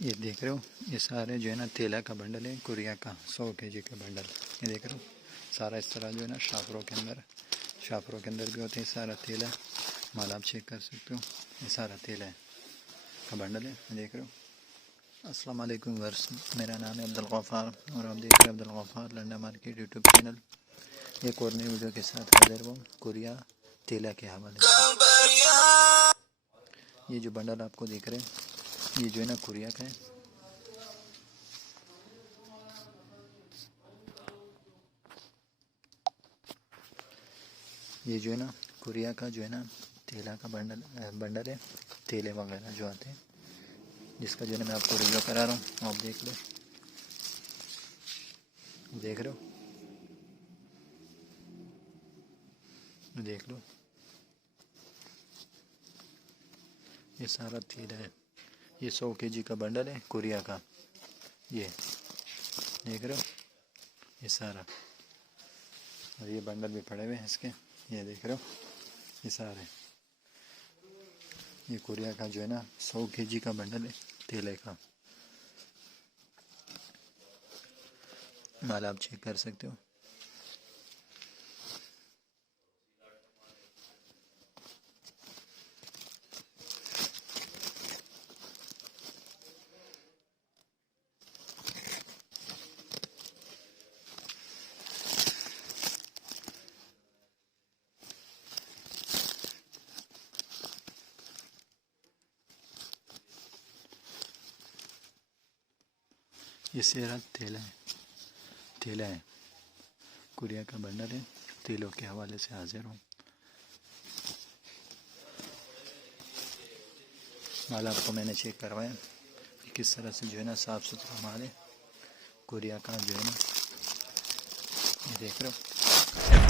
ये देख रहे हो, ये सारे जो है ना तेला का बंडल है, कोरिया का 100 kg का बंडल। ये देख रहे हो सारा इस तरह जो है ना शाफरों के अंदर भी होते हैं। सारा तेल है, माल आप चेक कर सकते हो। ये सारा तेल है का बंडल है, देख रहे हो। अस्सलाम वालेकुम वर्स, मेरा नाम है अब्दुल गफ़ार और आप देख रहे हैं Abdul Gaffar Landa market YouTube channel. एक और नई वीडियो के साथ हाजिर हूँ कोरिया तेला के हवाले से। ये जो बंडल आपको दिख रहे हैं, ये जो है ना कोरिया का है। ये जो है ना कोरिया का जो है ना तेला का बंडल है। तेले वगैरह जो आते हैं, जिसका जो है ना मैं आपको रिव्यू करा रहा हूँ, आप देख लो। देख रहे हो, देख लो, ये सारा तेल है। ये 100 kg का बंडल है कोरिया का। ये देख रहे हो, ये सारा, और ये बंडल भी पड़े हुए हैं इसके, ये देख रहे हो, ये सारे। ये कोरिया का जो है ना 100 kg का बंडल है तेले का। माल आप चेक कर सकते हो। ये सेरा तेला है, कोरिया का बंडल है। तेलों के हवाले से हाजिर हूँ। माल आपको मैंने चेक करवाया किस तरह से जो है ना साफ़ सुथरा माल है कोरिया का जो है ना, ये देख रहे हो।